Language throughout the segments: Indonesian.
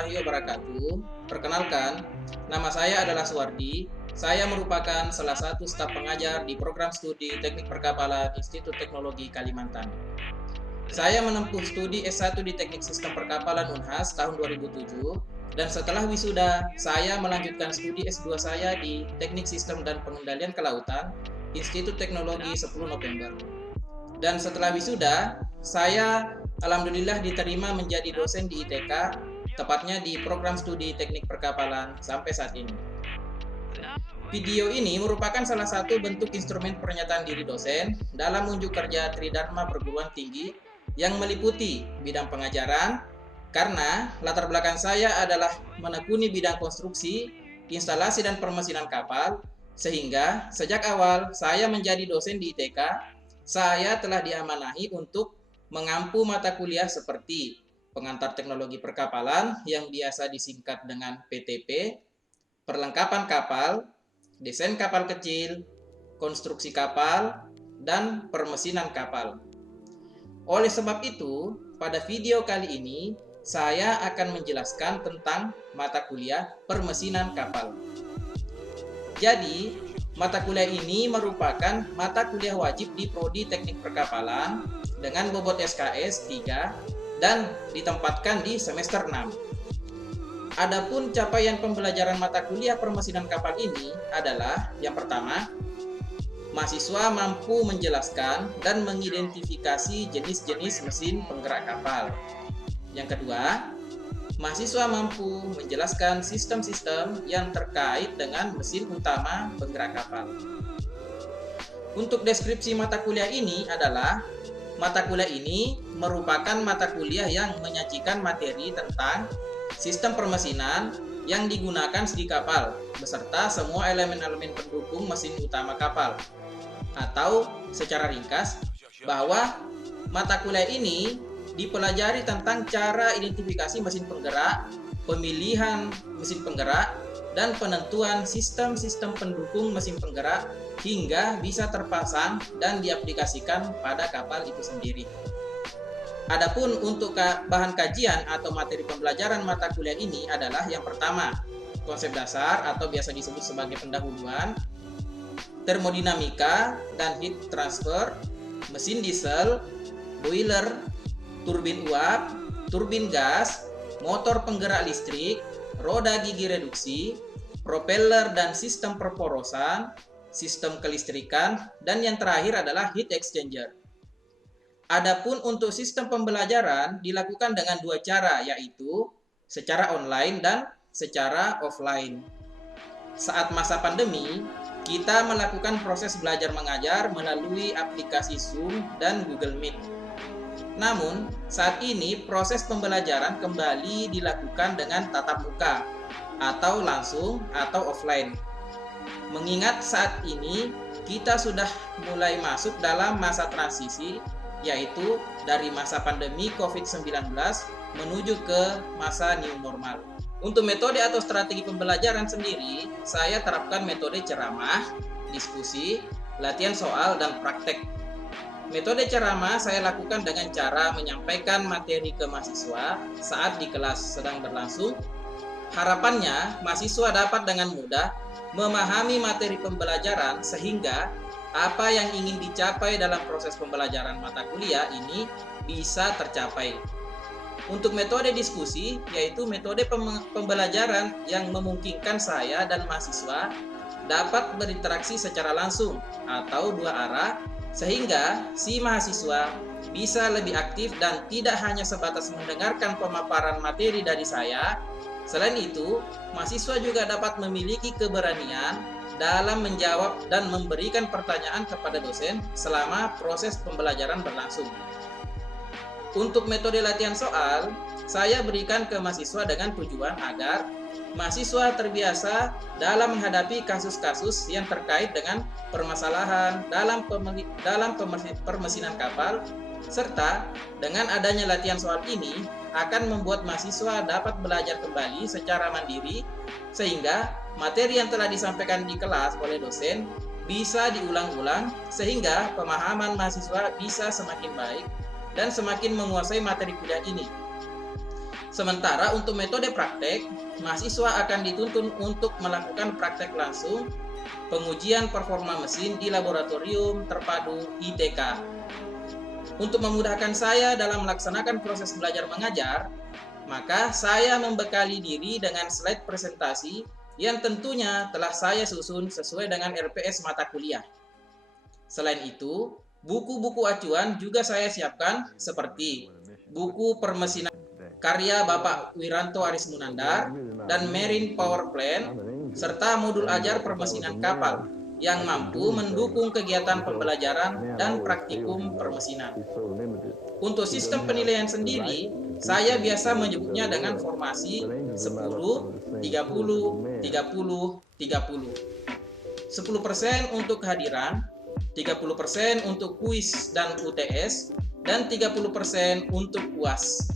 warahmatullahi wabarakatuh. Perkenalkan, nama saya adalah Suwardi. Saya merupakan salah satu staf pengajar di program studi Teknik Perkapalan Institut Teknologi Kalimantan. Saya menempuh studi S1 di Teknik Sistem Perkapalan Unhas tahun 2007 dan setelah wisuda, saya melanjutkan studi S2 saya di Teknik Sistem dan Pengendalian Kelautan Institut Teknologi 10 November. Dan setelah wisuda, saya alhamdulillah diterima menjadi dosen di ITK, tepatnya di program studi Teknik Perkapalan sampai saat ini. Video ini merupakan salah satu bentuk instrumen pernyataan diri dosen dalam unjuk kerja Tridharma Perguruan Tinggi yang meliputi bidang pengajaran, karena latar belakang saya adalah menekuni bidang konstruksi, instalasi dan permesinan kapal, sehingga sejak awal saya menjadi dosen di ITK, saya telah diamanahi untuk mengampu mata kuliah seperti pengantar teknologi perkapalan yang biasa disingkat dengan PTP, perlengkapan kapal, desain kapal kecil, konstruksi kapal, dan permesinan kapal. Oleh sebab itu, pada video kali ini saya akan menjelaskan tentang mata kuliah permesinan kapal. Jadi, mata kuliah ini merupakan mata kuliah wajib di Prodi Teknik Perkapalan dengan bobot SKS 3 dan ditempatkan di semester 6. Adapun capaian pembelajaran mata kuliah permesinan kapal ini adalah yang pertama, mahasiswa mampu menjelaskan dan mengidentifikasi jenis-jenis mesin penggerak kapal. Yang kedua, mahasiswa mampu menjelaskan sistem-sistem yang terkait dengan mesin utama penggerak kapal. Untuk deskripsi mata kuliah ini adalah, mata kuliah ini merupakan mata kuliah yang menyajikan materi tentang sistem permesinan yang digunakan di kapal, beserta semua elemen-elemen pendukung mesin utama kapal. Atau secara ringkas, bahwa mata kuliah ini dipelajari tentang cara identifikasi mesin penggerak, pemilihan mesin penggerak, dan penentuan sistem-sistem pendukung mesin penggerak hingga bisa terpasang dan diaplikasikan pada kapal itu sendiri. Adapun untuk bahan kajian atau materi pembelajaran mata kuliah ini adalah yang pertama, konsep dasar atau biasa disebut sebagai pendahuluan, termodinamika dan heat transfer, mesin diesel, boiler, turbin uap, turbin gas, motor penggerak listrik, roda gigi reduksi, propeller dan sistem perporosan, sistem kelistrikan, dan yang terakhir adalah heat exchanger. Adapun untuk sistem pembelajaran dilakukan dengan dua cara, yaitu secara online dan secara offline. Saat masa pandemi, kita melakukan proses belajar mengajar melalui aplikasi Zoom dan Google Meet. Namun, saat ini proses pembelajaran kembali dilakukan dengan tatap muka, atau langsung atau offline. Mengingat saat ini kita sudah mulai masuk dalam masa transisi, yaitu dari masa pandemi COVID-19 menuju ke masa new normal. Untuk metode atau strategi pembelajaran sendiri, saya terapkan metode ceramah, diskusi, latihan soal, dan praktek. Metode ceramah saya lakukan dengan cara menyampaikan materi ke mahasiswa saat di kelas sedang berlangsung. Harapannya, mahasiswa dapat dengan mudah memahami materi pembelajaran sehingga apa yang ingin dicapai dalam proses pembelajaran mata kuliah ini bisa tercapai. Untuk metode diskusi, yaitu metode pembelajaran yang memungkinkan saya dan mahasiswa dapat berinteraksi secara langsung atau dua arah, sehingga si mahasiswa bisa lebih aktif dan tidak hanya sebatas mendengarkan pemaparan materi dari saya. Selain itu, mahasiswa juga dapat memiliki keberanian dalam menjawab dan memberikan pertanyaan kepada dosen selama proses pembelajaran berlangsung. Untuk metode latihan soal, saya berikan ke mahasiswa dengan tujuan agar mahasiswa terbiasa dalam menghadapi kasus-kasus yang terkait dengan permasalahan dalam permesinan kapal, serta dengan adanya latihan soal ini akan membuat mahasiswa dapat belajar kembali secara mandiri, sehingga materi yang telah disampaikan di kelas oleh dosen bisa diulang-ulang, sehingga pemahaman mahasiswa bisa semakin baik dan semakin menguasai materi kuliah ini. Sementara untuk metode praktek, mahasiswa akan dituntun untuk melakukan praktek langsung pengujian performa mesin di laboratorium terpadu ITK. Untuk memudahkan saya dalam melaksanakan proses belajar mengajar, maka saya membekali diri dengan slide presentasi yang tentunya telah saya susun sesuai dengan RPS mata kuliah. Selain itu, buku-buku acuan juga saya siapkan seperti buku permesinan karya Bapak Wiranto Aris Munandar dan Marine Power Plant, serta modul ajar permesinan kapal yang mampu mendukung kegiatan pembelajaran dan praktikum permesinan. Untuk sistem penilaian sendiri, saya biasa menyebutnya dengan formasi 10, 30, 30, 30. 10% untuk kehadiran, 30% untuk kuis dan UTS, dan 30% untuk UAS.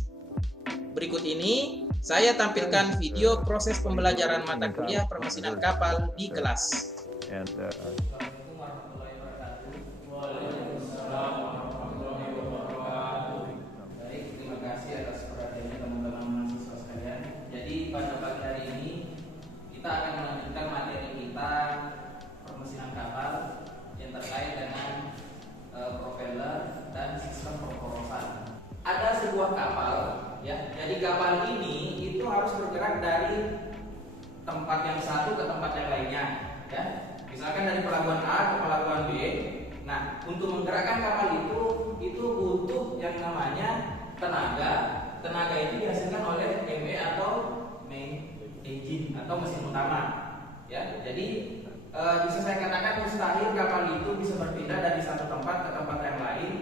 Berikut ini, saya tampilkan video proses pembelajaran mata kuliah permesinan kapal di kelas. Assalamualaikum warahmatullahi wabarakatuh. Waalaikumsalam warahmatullahi wabarakatuh. Baik, terima kasih atas perhatiannya teman-teman mahasiswa sekalian. Jadi pada pagi hari ini kita akan melanjutkan materi kita permesinan kapal yang terkait dengan propeller dan sistem perporosan. Ada sebuah kapal, ya. Jadi kapal ini itu harus bergerak dari tempat yang satu ke tempat yang lainnya, ya. Misalkan dari pelabuhan A ke pelabuhan B. Nah, untuk menggerakkan kapal itu butuh yang namanya tenaga. Tenaga itu dihasilkan oleh ME atau main engine atau mesin utama. Ya, jadi bisa saya katakan mustahil kapal itu bisa berpindah dari satu tempat ke tempat yang lain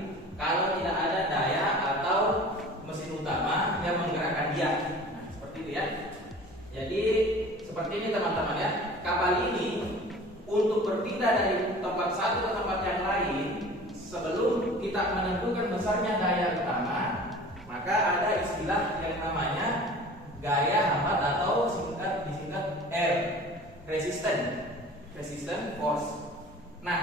kalau tidak ada daya atau mesin utama yang menggerakkan dia. Nah, seperti itu ya. Jadi seperti ini teman-teman ya. Kapal ini untuk berpindah dari tempat satu ke tempat yang lain, sebelum kita menentukan besarnya daya utama, maka ada istilah yang namanya gaya hambat atau disingkat R, resistance force. Nah,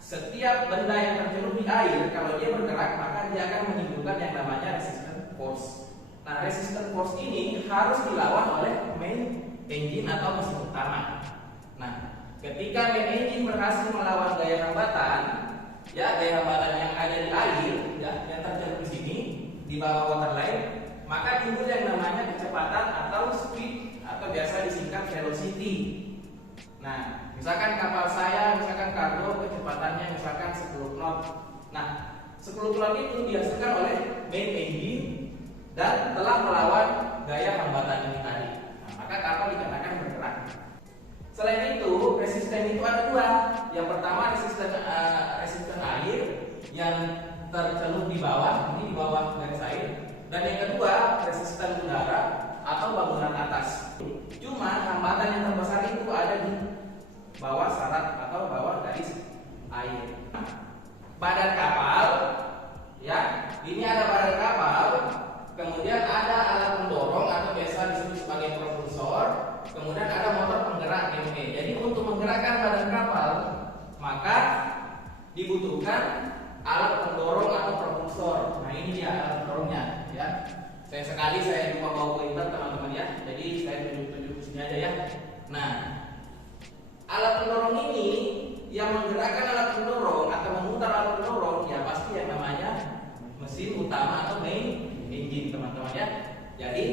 setiap benda yang tercelup di air, kalau dia bergerak, maka dia akan menimbulkan yang namanya resistance force. Nah, resistance force ini harus dilawan oleh main engine atau mesin utama. Nah, ketika main engine berhasil melawan gaya hambatan, ya gaya hambatan yang ada di air, ya yang tercelup di sini di bawah waterline, maka timbul yang namanya kecepatan atau speed atau biasa disingkat velocity. Nah, misalkan kapal saya, misalkan kargo kecepatannya misalkan 10 knot. Nah, 10 knot itu dihasilkan oleh main engine dan telah melawan gaya hambatan ini tadi. Nah, maka kapal dikatakan bergerak. Selain itu, resisten itu ada dua. Yang pertama resisten air yang tercelup di bawah, ini di bawah garis air. Dan yang kedua, resisten udara atau bangunan atas. Cuma hambatan yang terbesar itu ada di bawah syarat atau bawah garis air. Badan kapal, ya, ini ada badan kapal. Kemudian ada alat pendorong atau biasa disebut sebagai propulsor. Kemudian ada motor penggerak ME. Jadi untuk menggerakkan badan kapal, maka dibutuhkan alat pendorong atau propulsor. Nah, ini dia alat pendorongnya, ya. Saya lupa bawa pointer teman-teman ya. Jadi saya tunjuk-tunjuk di sini aja ya. Nah, alat pendorong ini yang menggerakkan alat pendorong atau memutar alat pendorong ya pasti yang namanya mesin utama atau main engine teman-teman ya. Jadi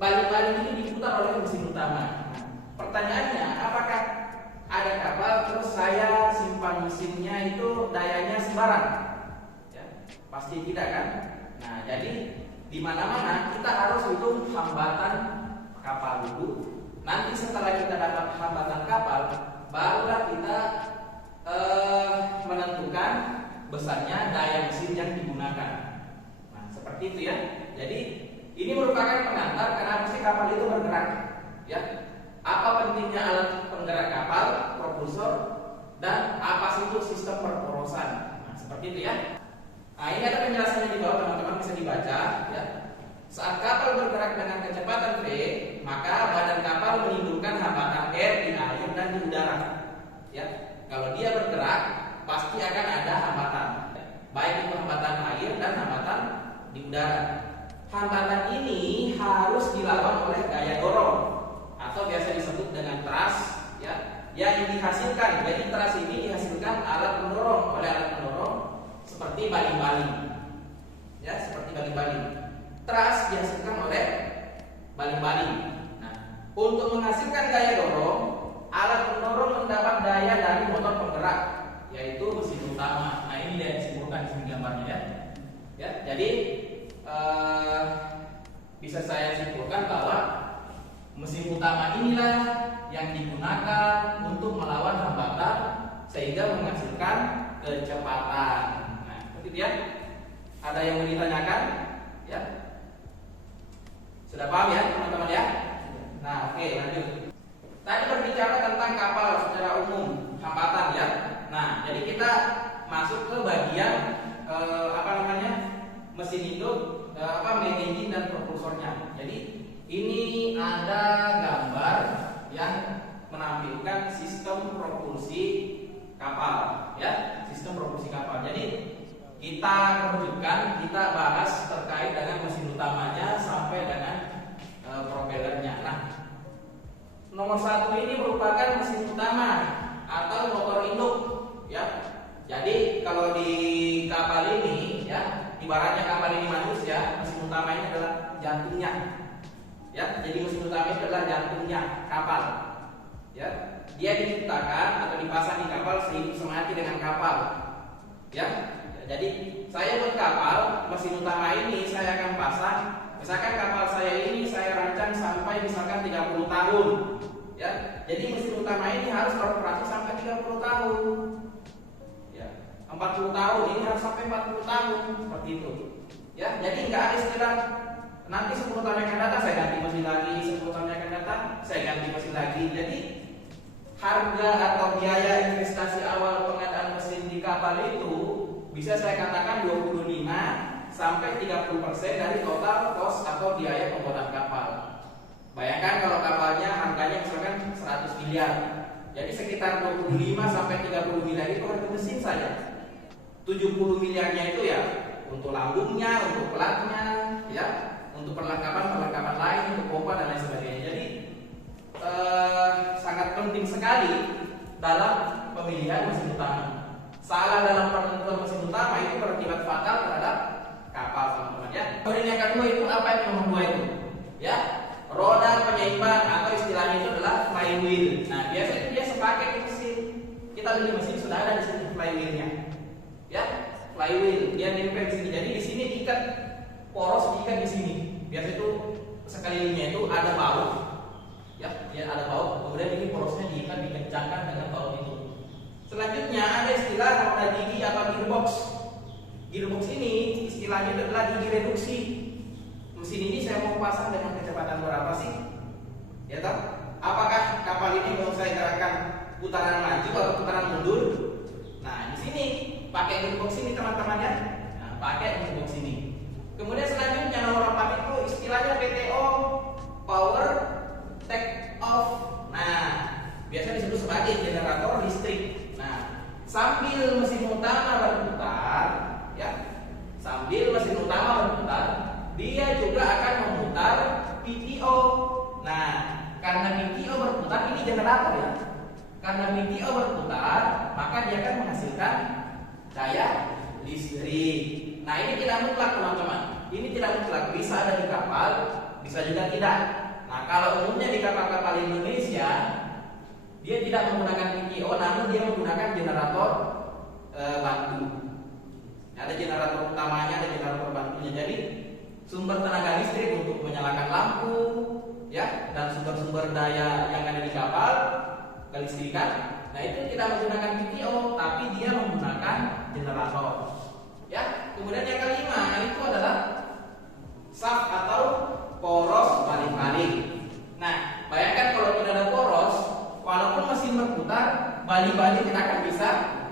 balik-balik ini diputar oleh mesin utama. Nah, pertanyaannya, apakah ada kapal terus saya simpan mesinnya itu dayanya sembarang? Ya, pasti tidak kan? Nah, jadi di mana-mana kita harus hitung hambatan kapal dulu. Nanti setelah kita dapat hambatan kapal, barulah kita menentukan besarnya daya mesin yang digunakan. Nah, seperti itu ya. Jadi ini merupakan pengantar kenapa sih kapal itu bergerak. Ya, apa pentingnya alat penggerak kapal, propulsor, dan apa sih itu sistem perporosan. Nah, seperti itu ya. Nah, ini ada penjelasannya di bawah teman-teman bisa dibaca. Ya. Saat kapal bergerak dengan kecepatan V, maka badan kapal menimbulkan hambatan R di air dan di udara. Ya, kalau dia bergerak pasti akan ada hambatan, baik itu hambatan air dan hambatan di udara. hambatan ini harus dilawan oleh gaya dorong atau biasa disebut dengan thrust, ya, yang dihasilkan. Jadi thrust ini dihasilkan alat pendorong oleh alat pendorong seperti baling-baling, ya, seperti baling-baling. Thrust dihasilkan oleh baling-baling. Nah, untuk menghasilkan gaya dorong, alat pendorong mendapat daya dari motor penggerak, yaitu mesin utama. Nah, ini dia disimpulkan di sini gambarnya, ya. Ya, jadi bisa saya simpulkan bahwa mesin utama inilah yang digunakan untuk melawan hambatan sehingga menghasilkan kecepatan. Nah, seperti itu ya. Ada yang mau ditanyakan? Ya. Sudah paham ya, teman-teman ya? Nah, oke, lanjut. Tadi berbicara tentang kapal secara umum, hambatan ya. Nah, jadi kita masuk ke bagian mesin hidup, main engine dan propulsornya. Jadi ini ada gambar yang menampilkan sistem propulsi kapal, ya, sistem propulsi kapal. Jadi kita kerucutkan, kita bahas terkait dengan mesin utamanya sampai dengan propellernya. Nah, nomor 1 ini merupakan mesin utama atau motor induk, ya. Jadi kalau di kapal ini, ya, ibaratnya kapal ini manusia, mesin utama ini adalah jantungnya, ya. Jadi mesin utama itu adalah jantungnya kapal, ya. Dia diciptakan atau dipasang di kapal sehidup semati dengan kapal, ya. Jadi saya buat kapal, mesin utama ini saya akan pasang. Misalkan kapal saya ini saya rancang sampai misalkan 30 tahun, ya. Jadi mesin utama ini harus beroperasi sampai 30 tahun. 40 tahun ini harus sampai 40 tahun, seperti itu, ya. Jadi nggak ada istilah nanti 10 tahun yang akan datang saya ganti mesin lagi, 10 tahun yang akan datang saya ganti mesin lagi. Jadi harga atau biaya investasi awal pengadaan mesin di kapal itu bisa saya katakan 25 sampai 30% dari total cost atau biaya pembuatan kapal. Bayangkan kalau kapalnya harganya misalkan 100 miliar, jadi sekitar 25 sampai 30 miliar itu harga mesin saja. 70 miliarnya itu ya untuk lambungnya, untuk pelatnya, ya, untuk perlengkapan lain, untuk pompa dan lain sebagainya. Jadi sangat penting sekali dalam pemilihan mesin utama. Salah dalam penentuan mesin utama itu berakibat fatal terhadap kapal, teman-teman, ya. Kemudian yang kedua itu apa yang nomor 2 itu? Ya, roda penyeimbang atau istilahnya itu adalah flywheel. Nah, biasanya dia sepaket mesin. Kita beli mesin sudah ada di sini flywheelnya. Ya, flywheel dia nempel di sini. Jadi di sini diikat, poros diikat di sini. Biasanya itu sekelilingnya itu ada baut, ya, dia ada baut. Kemudian ini porosnya diikat, dikencangkan dengan baut itu. Selanjutnya ada istilah roda gigi atau gearbox. Gearbox ini istilahnya adalah gigi reduksi. Mesin ini saya mau pasang dengan kecepatan berapa sih? Ya toh? Apakah kapal ini mau saya gerakkan putaran maju atau putaran mundur? Nah, di sini pakai gearbox ini, teman-teman, ya. Nah, pakai gearbox ini. Kemudian selanjutnya nomor 4 itu istilahnya PTO, power take off. Nah, biasa disebut sebagai generator listrik. Nah, sambil mesin utama berputar, ya, sambil mesin utama berputar, dia juga akan memutar PTO. Nah, karena PTO berputar, ini generator, ya. Karena PTO berputar, maka dia akan menghasilkan daya listrik. Nah, ini tidak mutlak, teman-teman. Ini tidak mutlak, bisa ada di kapal, bisa juga tidak. Nah, kalau umumnya di kapal-kapal Indonesia, dia tidak menggunakan PTO, namun dia menggunakan generator bantu. Ada generator utamanya, ada generator bantunya. Jadi sumber tenaga listrik untuk menyalakan lampu, ya, dan sumber-sumber daya yang ada di kapal, kelistrikan. Nah, itu tidak menggunakan PTO, tapi dia menggunakan generator, ya. Kemudian yang kelima itu adalah shaft atau poros baling-baling. Nah, bayangkan kalau tidak ada poros, walaupun mesin berputar, baling-baling tidak akan bisa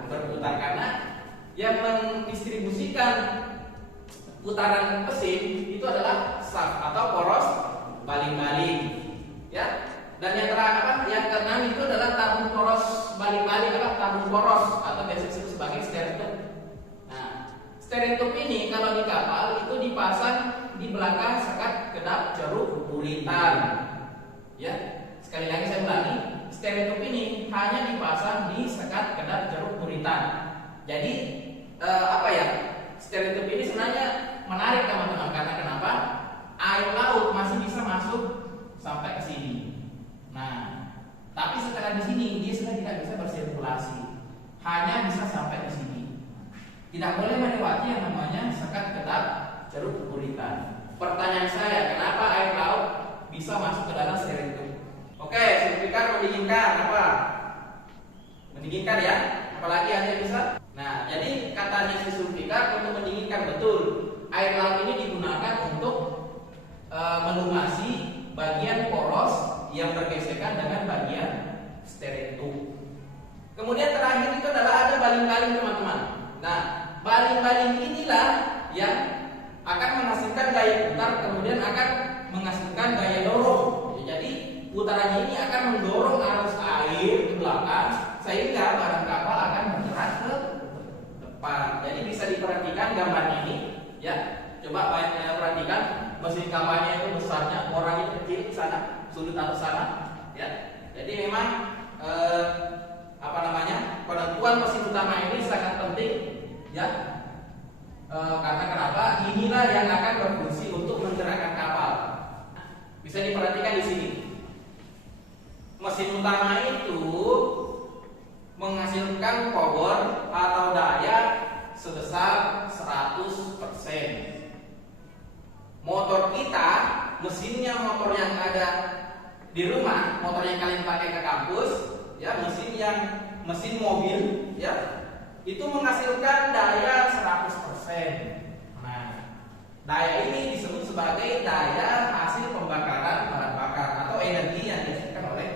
berputar karena yang mendistribusikan putaran mesin itu adalah shaft atau poros baling-baling, ya. Dan yang terakhir, yang keenam itu adalah tabung poros baling-baling atau tabung poros atau biasa disebut sebagai steering tube. Nah, steering tube ini kalau di kapal itu dipasang di belakang sekat kedap jeruk uritan. Ya, sekali lagi saya ulangi, stereotip ini hanya dipasang di sekat kedap jeruk uritan. Jadi stereotip ini sebenarnya menarik teman-teman, karena kenapa? Air laut masih bisa masuk sampai ke sini. Nah, tapi setelah di sini dia sudah tidak bisa bersirkulasi, hanya bisa sampai di sini. Tidak boleh melewati yang namanya sekat kedap jeruk uritan. Pertanyaan saya, kenapa air laut bisa masuk ke dalam stereotip? Oke, sertifikat mendinginkan apa? Mendinginkan ya, apalagi Anda bisa. Nah, jadi katanya si sertifikat untuk mendinginkan, betul. Air laut ini digunakan untuk melumasi bagian poros yang bergesekan dengan bagian stereotip. Kemudian terakhir itu adalah ada baling-baling teman-teman. Nah, baling-baling inilah yang akan menghasilkan gaya putar, kemudian akan menghasilkan gaya dorong. Jadi putarannya ini akan mendorong arus air ke belakang sehingga barang kapal akan bergerak ke depan. Jadi bisa diperhatikan gambar ini, ya. Coba perhatikan mesin kapalnya itu besarnya, orangnya kecil di sana, sudut atas sana, ya. Jadi memang penentuan mesin utama ini sangat penting, ya. Karena kenapa? Inilah yang akan berfungsi untuk menggerakkan kapal. Bisa diperhatikan di sini. Mesin utama itu menghasilkan power atau daya sebesar 100%. Motor kita, mesinnya motor yang ada di rumah, motor yang kalian pakai ke kampus, ya, mesin mobil, ya, itu menghasilkan daya 100%. Nah, daya ini disebut sebagai daya hasil pembakaran bahan bakar atau energi yang dihasilkan oleh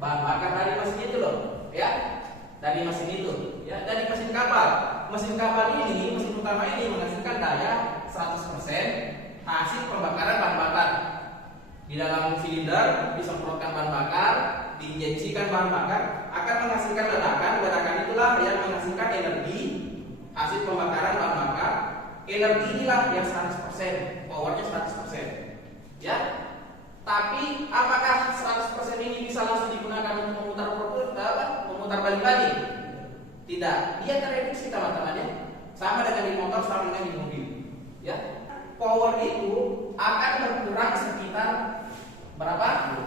bahan bakar dari mesin itu loh, ya, dari mesin itu, ya, dari mesin kapal. Mesin kapal ini, mesin utama ini menghasilkan daya 100% hasil pembakaran bahan bakar. Di dalam silinder disemprotkan bahan bakar, diinjeksikan bahan bakar, akan menghasilkan ledakan. Ledakan itulah yang menghasilkan energi hasil pembakaran bahan bakar. Energi inilah yang 100%, powernya 100%. Ya. Tapi apakah 100% ini bisa langsung digunakan untuk memutar balik-balik? Tidak, dia tereduksi teman-teman ya. Sama dengan di motor, sama dengan di mobil. Ya. Power itu akan berkurang sekitar berapa?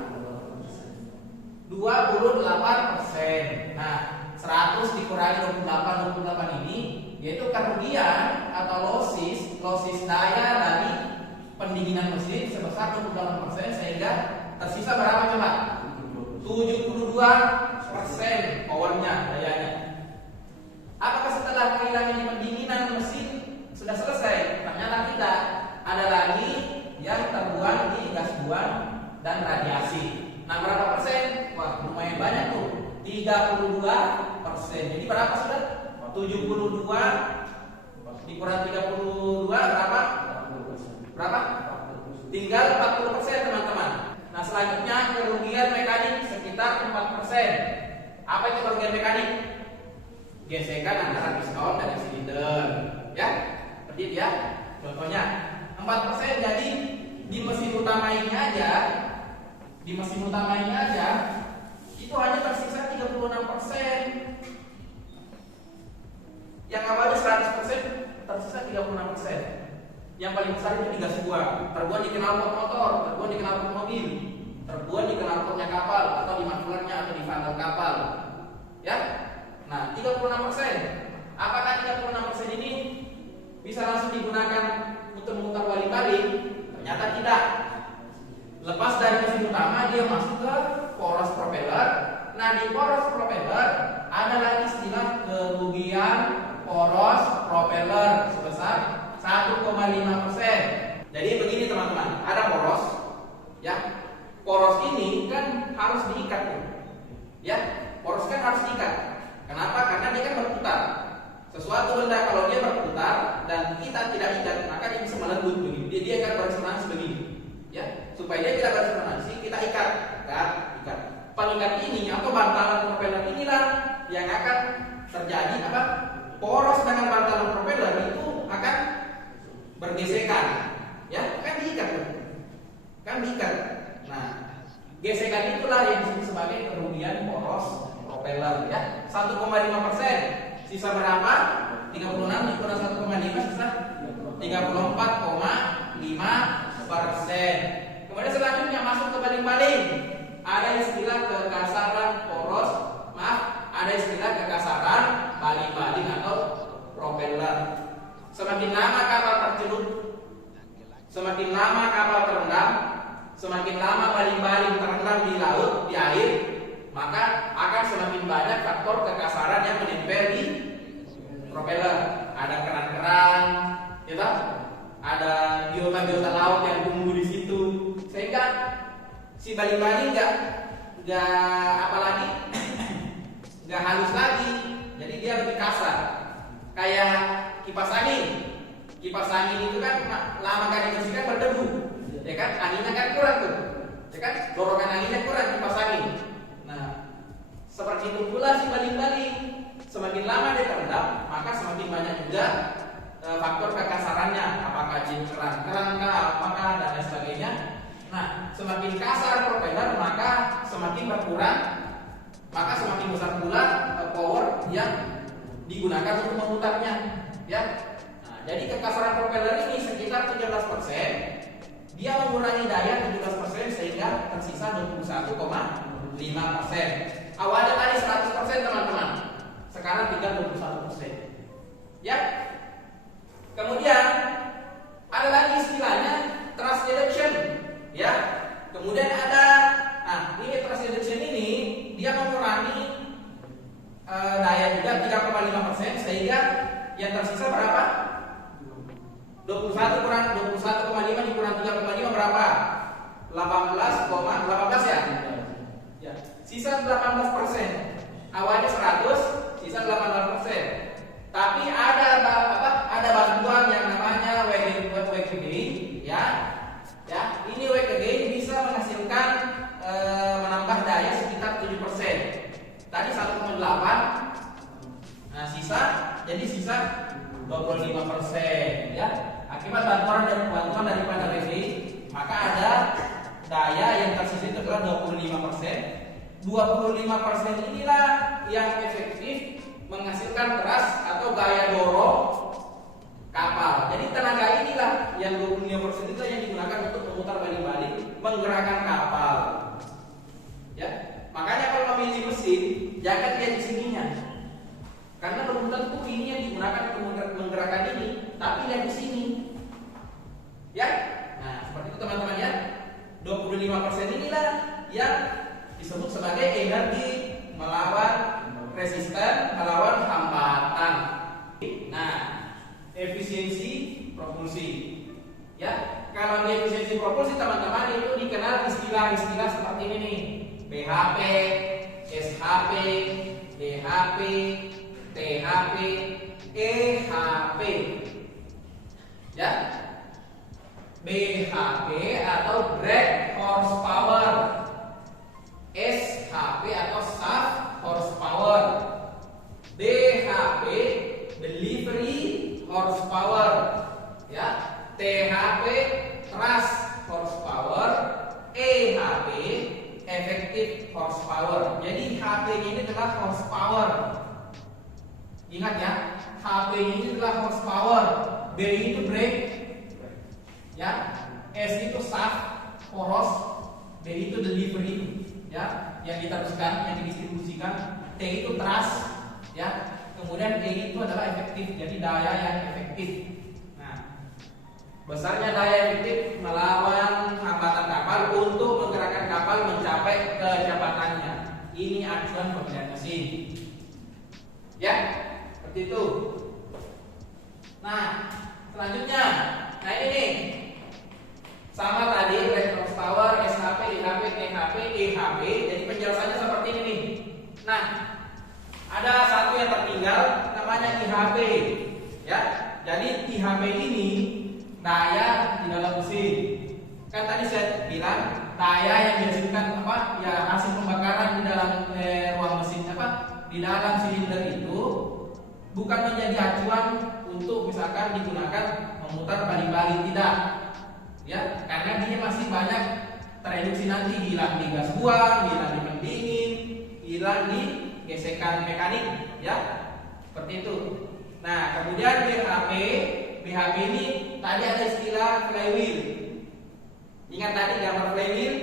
28%. Nah, 100 dikurangi 28 ini yaitu kerugian atau losis daya dari pendinginan mesin sebesar 28%, sehingga tersisa berapa coba? 72% powernya, dayanya. Apakah setelah kehilangan pendinginan mesin sudah selesai? Ternyata tidak. Ada lagi yang terbuang di gas buang dan radiasi. Nah, berapa persen? Wah, lumayan banyak tuh. 32%. Jadi berapa sudah? 72 dikurang 32 berapa? Berapa? Tinggal 40% teman-teman. Nah, selanjutnya kerugian mekanik sekitar 4%. Apa itu kerugian mekanik? Gesekan antara piston dan silinder. Ya, seperti itu ya. Contohnya 4%. Jadi di mesin utama ini aja itu hanya tersisa 36%. Yang awalnya 100% tersisa 36%. Yang paling besar itu di gas buang. Terbuang di knalpot motor, terbuang di knalpot mobil, terbuang di knalpotnya kapal atau di mufflernya atau di vandal kapal. Ya. Nah, 36%. Apakah 36% ini bisa langsung digunakan untuk memutar balik-balik? Ternyata tidak. Lepas dari mesin utama, dia masuk ke poros propeller. Nah, di poros propeller ada lagi istilah kerugian poros propeller sebesar 1,5%. Jadi begini teman-teman, ada poros, ya. Poros ini kan harus diikat, ya. Poros kan harus diikat. Kenapa? Karena dia kan berputar. Sesuatu benda kalau dia berputar dan kita tidak ikat, maka dia bisa melenggut begini. Dia akan beresonansi begini, ya. Supaya dia tidak beresonansi, kita ikat. Pengikat ini atau bantalan propeller inilah yang akan terjadi apa? Poros dengan bantalan propeller itu akan bergesekan, ya, kan diikat kan diikat. Nah, gesekan itulah yang disebut sebagai kerugian poros propeller ya. 1,5%. Sisa berapa? 36 dikurang 1,5 sisa 34,5%. Kemudian selanjutnya masuk ke baling-baling. Ada istilah kekasaran poros, ada istilah kekasaran baling-baling atau propeller. Semakin lama kapal tercelup, semakin lama kapal terendam, semakin lama baling-baling terendam di laut, di air, maka akan semakin banyak faktor kekasaran yang menempel di propeller. Ada keran-keran, ya, ada biota-biota laut yang tumbuh di situ, sehingga si baling-baling nggak apalagi nggak halus lagi, jadi dia lebih kasar. Kayak kipas angin. Kipas angin itu kan lama gak dibersihkan berdebu, ya kan? Anginnya kan kurang tuh, ya kan? Dorongan anginnya kurang kipas angin. Nah, seperti itu pula si baling-baling. Semakin lama dia terendam, maka semakin banyak juga faktor kekasarannya. Apakah jenis keran-keran, apakah dan lain sebagainya. Nah, semakin kasar propeller, maka semakin berkurang, maka semakin besar pula power yang digunakan untuk memutarnya, ya. Nah, jadi kekasaran propeller ini sekitar 13%, dia mengurangi daya 17% sehingga tersisa 21,5%. Awalnya tadi 100% teman-teman, sekarang tinggal 21%. Ya. Kemudian ada lagi istilahnya thrust reduction, ya. Kemudian ada, nah ini thrust reduction ini dia mengurangi daya juga 3,5% sehingga yang tersisa berapa? 21 kurang 21,5 dikurang 3,5 berapa? 18 ya? Ya. Sisa 18%. Awalnya 100, sisa 18%. Tapi ada bantuan yang namanya weight gain, ya. Ya, ini weight gain bisa menghasilkan menambah daya sekitar 7%. Tadi 1,8. Nah, jadi sisa 25%, ya. Akibat bantuan daripada WG, maka ada daya yang tersisa itu adalah 25%. 25% inilah yang efektif menghasilkan thrust atau gaya dorong kapal. Jadi tenaga inilah yang 25% itu yang digunakan untuk memutar baling-baling, menggerakkan kapal. Ya. Makanya kalau memilih mesin, jangan lihat di sininya. Karena belum tentu ini yang digunakan untuk menggerakkan ini, tapi lihat di sini. Ya. Nah, seperti itu teman-teman ya. 25% inilah yang disebut sebagai energi melawan resisten, melawan hambatan. Nah, efisiensi propulsi. Ya, kalau di efisiensi propulsi teman-teman itu dikenal istilah-istilah seperti ini nih. BHP, SHP, DHP, THP, EHP. Ya. BHP atau brake horsepower, SHP atau shaft horsepower, DHP delivery horsepower, ya, THP thrust horsepower, EHP effective horsepower. Jadi HP ini adalah horsepower. Ingat ya, HP ini adalah horsepower. B itu brake, ya, S itu shaft poros, D itu delivery, ya, yang diteruskan, yang didistribusikan, T itu thrust, ya, kemudian E itu adalah efektif, jadi daya yang efektif. Nah, besarnya daya efektif melawan hambatan kapal untuk menggerakkan kapal mencapai kecepatannya. Ini acuan pemilihan mesin. Ya, seperti itu. Nah, selanjutnya, nah ini nih. Sama tadi brake horsepower, SHP, DHP, THP, EHP. Jadi penjelasannya seperti ini nih. Nah, ada satu yang tertinggal namanya IHP. Ya. Jadi IHP ini daya di dalam mesin. Kan tadi saya bilang daya yang dihasilkan apa? Ya hasil pembakaran di dalam ruang mesin apa? Di dalam silinder itu bukan menjadi acuan untuk misalkan digunakan memutar baling-baling, tidak. Ya, karena dia masih banyak tereduksi nanti, hilang di gas buang, hilang di pendingin, hilang di gesekan mekanik, ya, seperti itu. Nah, kemudian BHP ini tadi ada istilah flywheel. Ingat tadi gambar flywheel?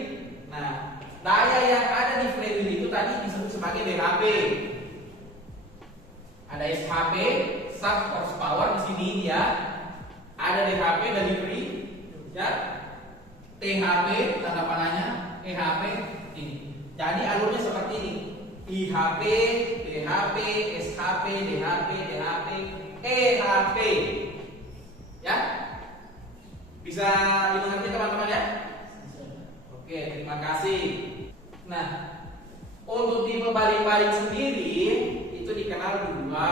Nah, daya yang ada di flywheel itu tadi disebut sebagai BHP. Ada SHP, sub horsepower di sini ya. Ada DHP delivery, ya. THP tanda panahnya, EHP ini. Jadi alurnya seperti ini. IHP, BHP, SHP, DHP, DHP, EHP. Ya? Bisa dimengerti teman-teman ya? Oke, terima kasih. Nah, untuk tipe baling-baling sendiri itu dikenal dua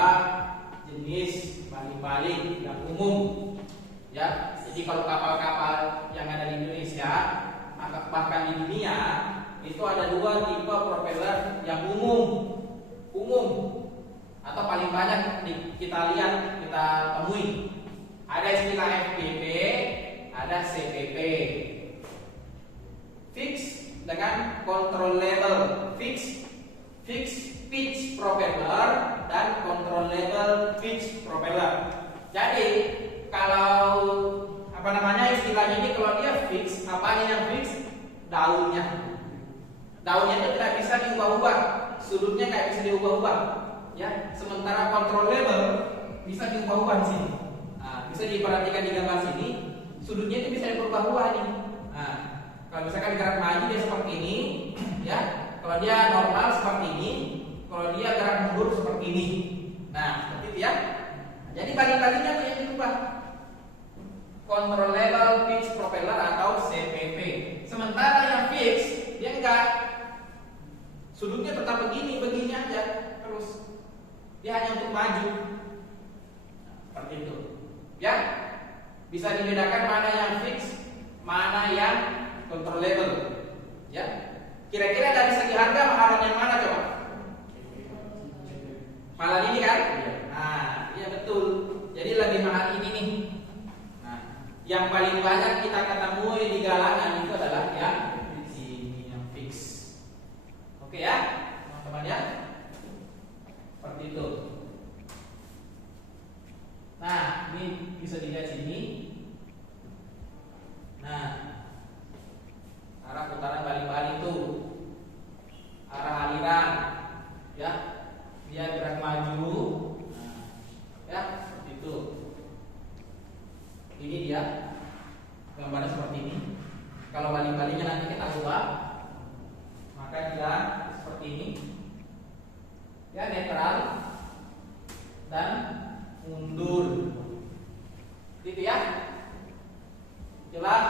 jenis baling-baling yang umum. Ya, jadi kalau kapal-kapal yang ada di Indonesia, bahkan di dunia, itu ada dua tipe propeller yang umum atau paling banyak kita lihat, kita temui. Ada istilah FPP, ada CPP. Fix dengan control level, fix pitch propeller dan control level pitch propeller. Jadi kalau istilahnya ini, kalau dia fix, apanya yang fix? Daunnya itu tidak bisa diubah-ubah, sudutnya nggak bisa diubah-ubah, ya. Sementara control level bisa diubah-ubah di sini. Nah, bisa diperhatikan di gambar sini, sudutnya itu bisa diubah-ubah ini. Nah, kalau misalkan gerak maju dia seperti ini, ya. Kalau dia normal seperti ini, kalau dia gerak mundur seperti ini. Nah, seperti itu ya. Jadi baling-balingnya tuh yang diubah. Control level pitch propeller atau CPP. Sementara yang fix dia enggak, sudutnya tetap begini aja terus. Dia hanya untuk maju. Seperti itu. Ya. Bisa dibedakan mana yang fix, mana yang control level. Ya. Kira-kira dari segi harga mahalan yang mana coba? Mahal ini kan? Nah, iya betul. Jadi lebih mahal ini nih. Yang paling banyak kita ketemui di galangan itu adalah yang di sini, yang fix. Oke ya, teman-teman ya. Seperti itu. Nah, ini bisa dilihat sini. Nah, arah putaran baling-baling itu, arah aliran, ya. Dia gerak maju. Nah, ya, seperti itu. Ini dia gambarnya seperti ini. Kalau baling-balingnya nanti kita ubah, maka dia seperti ini, ya, netral dan mundur. Gitu ya. Itulah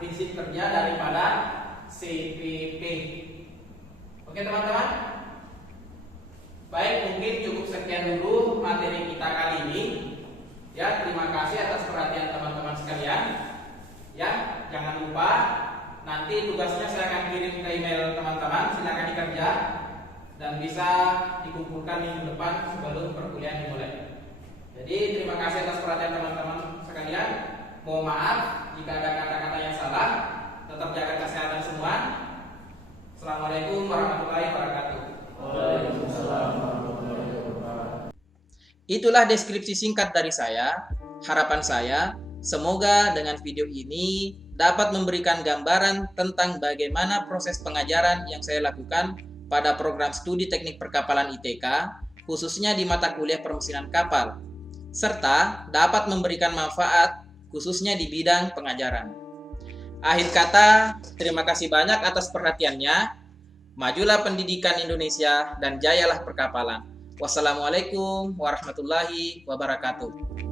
prinsip kerja daripada CPP. Oke teman-teman. Baik, mungkin cukup sekian dulu materi kita kali ini. Ya, terima kasih atas perhatian teman-teman sekalian. Ya, jangan lupa nanti tugasnya saya akan kirim ke email teman-teman. Silakan dikerja dan bisa dikumpulkan minggu depan sebelum perkuliahan dimulai. Jadi terima kasih atas perhatian teman-teman sekalian. Mohon maaf jika ada kata-kata yang salah. Tetap jaga kesehatan semua. Assalamualaikum warahmatullahi wabarakatuh. Waalaikumsalam warahmatullahi wabarakatuh. Itulah deskripsi singkat dari saya. Harapan saya, semoga dengan video ini dapat memberikan gambaran tentang bagaimana proses pengajaran yang saya lakukan pada program studi teknik perkapalan ITK, khususnya di mata kuliah permesinan kapal, serta dapat memberikan manfaat khususnya di bidang pengajaran. Akhir kata, terima kasih banyak atas perhatiannya. Majulah pendidikan Indonesia dan jayalah perkapalan. Wassalamualaikum warahmatullahi wabarakatuh.